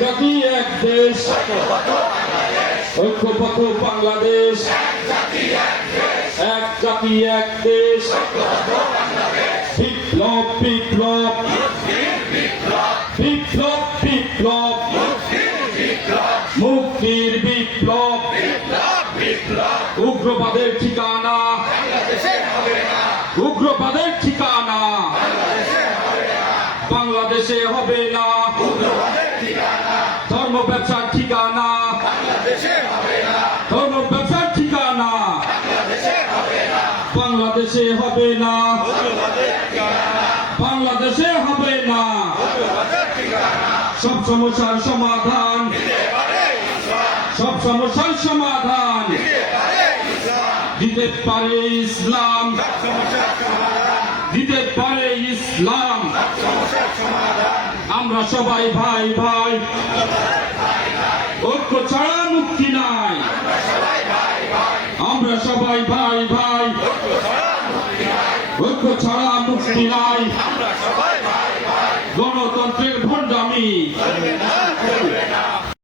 জাতি এক দেশ, ঐক্যবদ্ধ বাংলাদেশ, এক জাতি এক দেশ, বিপ্লব বিপ্লব বিপ্লব বিপ্লব মুক্তির বিপ্লব, উগ্রবাদের ঠিকানা, উগ্রবাদের ঠিকানা বাংলাদেশে হবে না, ধর্ম ব্যবসার ঠিকানা, ধর্ম ব্যবসার ঠিকানা বাংলাদেশে হবে না, বাংলাদেশে হবে না। সব সমস্যার সমাধান, সব সমস্যার সমাধান দিতে পারে ইসলাম, দিতে পারে ইসলাম। আমরা সবাই ভাই ভাই, ঐক্য ছাড়া মুক্তি নাই। আমরা সবাই ভাই ভাই, ঐক্য ছাড়া মুক্তি নাই। গণতন্ত্রের ভণ্ডামি